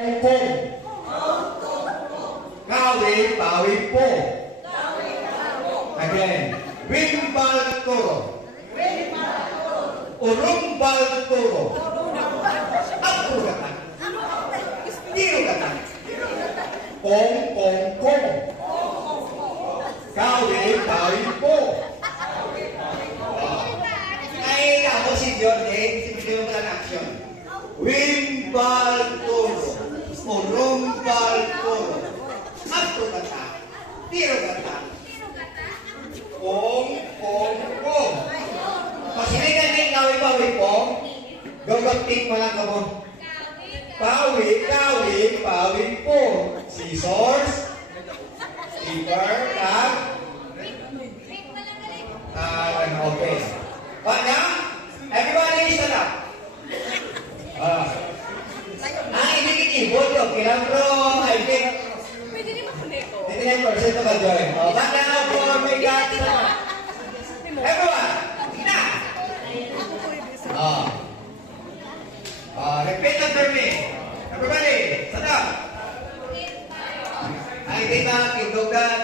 Kong. Kawi, pawi po. Again. Wimbal toro. Urumbal toro. Apo kata. Tiro kata. Kong, kong, kong. Kawi, pawi po. Ay, opposite yun eh. Sipin mo lang action. Wimbal toro. Urumbal toro. Apo kata. Tiro kata. Kong, kong, kong. Pasinigan na yung kawi-pawi po. Gagaptik mo lang ka mo. Pawi, kawi, pawi po. Scissors. Paper, tag. Okay. Paano? Everybody stand up. Hindi kinibot ko. Kailan bro, I think. Pwede rin makuneko. 99% ka join. Paano for my God? Everyone, na. Repeat after me. Everybody, stand up. Ay, di ba, kindogan.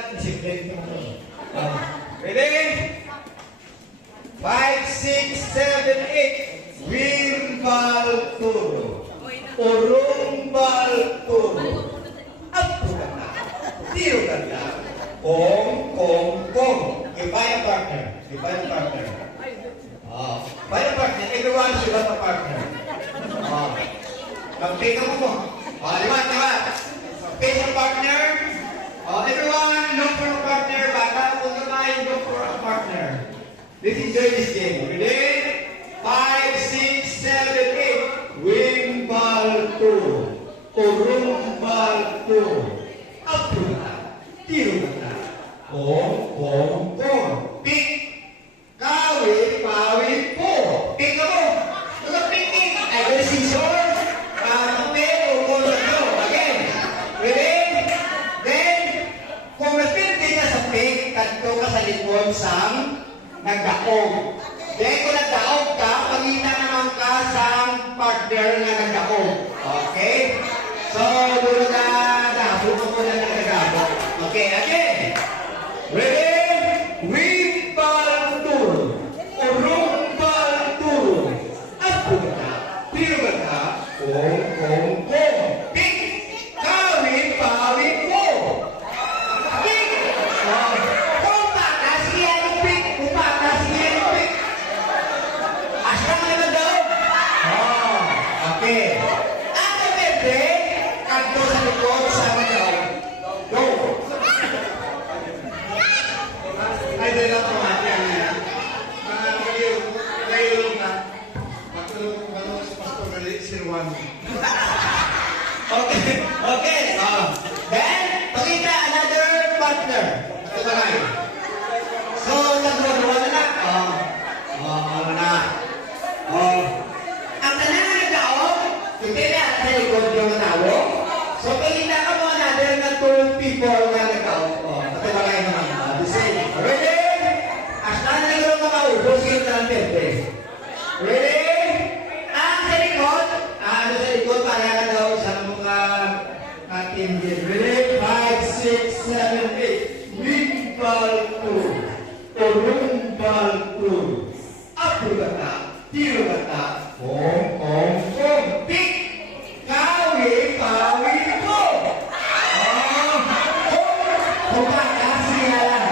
Ready? 5, 6, 7, 8. Wimbal turo. Urumbal turo. Apo kata. Tiro kata. Kong, kong, kong. Find a partner. Find a partner. Find a partner. Everyone should have a partner. Pick up mo. Limat. Pick a partner. Everyone, look for a partner. Bata, kung naman, look for a partner. Let's enjoy this game. Ready? 5, 6, 7, 8. Wimbal turo. Urumbal turo. Apo kata. Tiro kata. Kong, kong, kong. Pick. Kawi, pawi, po. Pick ka mo. Pick. Ay, the scissors. Papel o kolor. Again. Ready? Then, kung napindi ka sa pick, kanto ka sa likod sang nagdaog. Then, kung nagdaog ka, pagina naman ka sang partner na nagdaog. Okay? So, doon ka nasuko ko na nagdaog. Okay, again. Ready? Wimbal turo. Urumbal turo. Apo kata. Tiro kata. Kong, kong, kong. Pick. Kawi, pawi, po. Pick. Kung patas, iyan yung pick. Kung patas, iyan yung pick. Asya ka naman daw. Okay. Ako pwede. Kanto sa likod sa mga. Go. Ay, dahil lang pamati ang niya. Ngayon na. Matulog ko ba sa pastor na Sirwan? Okay. Then, pakita another partner. Ito ba na yun? So, nagdodoro na. Ano na? Ang tanang na nagdaog, hindi na sa likod yung tao. So, pakita ka mo another na two people na nagdaog. Ito ba kayo naman? The same. Ready? Hasta na nagkaroon ka maubos yung talante. Ready? Sa likod. Sa likod, para ka daw sa mga team game. Ready? 5, 6, 7, 8. Wimbal turo. Urumbal turo. Apo kata. Tiro kata. Kong, kong, kong. Pick. Kawi, pawi, po. Kung kakasiya lang.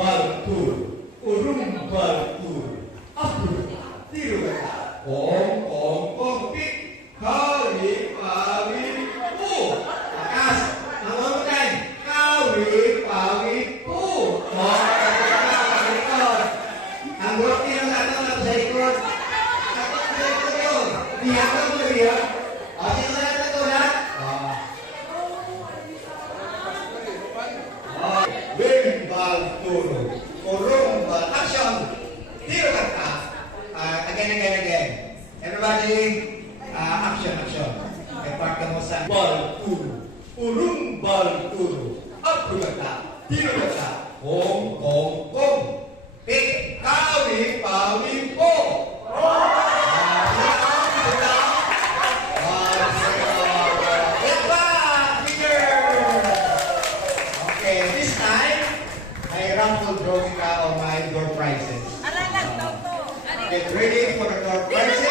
baltur, urung baltur, apur, tiru kata, kong, pik, kawi, pawi, pu, akas, nama kan, kawi, pawi, pu, anggap ini satu bisa ikut, dia kan dia, asyik saya satu dah. Baltur, urung bal, action, tiru kata, again. Everybody, action. Ipakita mo sa baltur, urung baltur, apur kata, tiru kata, kong, pik, kawi, pawi, po. Okay, this time, may raffle drawing ka of my door prizes. Alangan daw to. Get ready for the door prizes.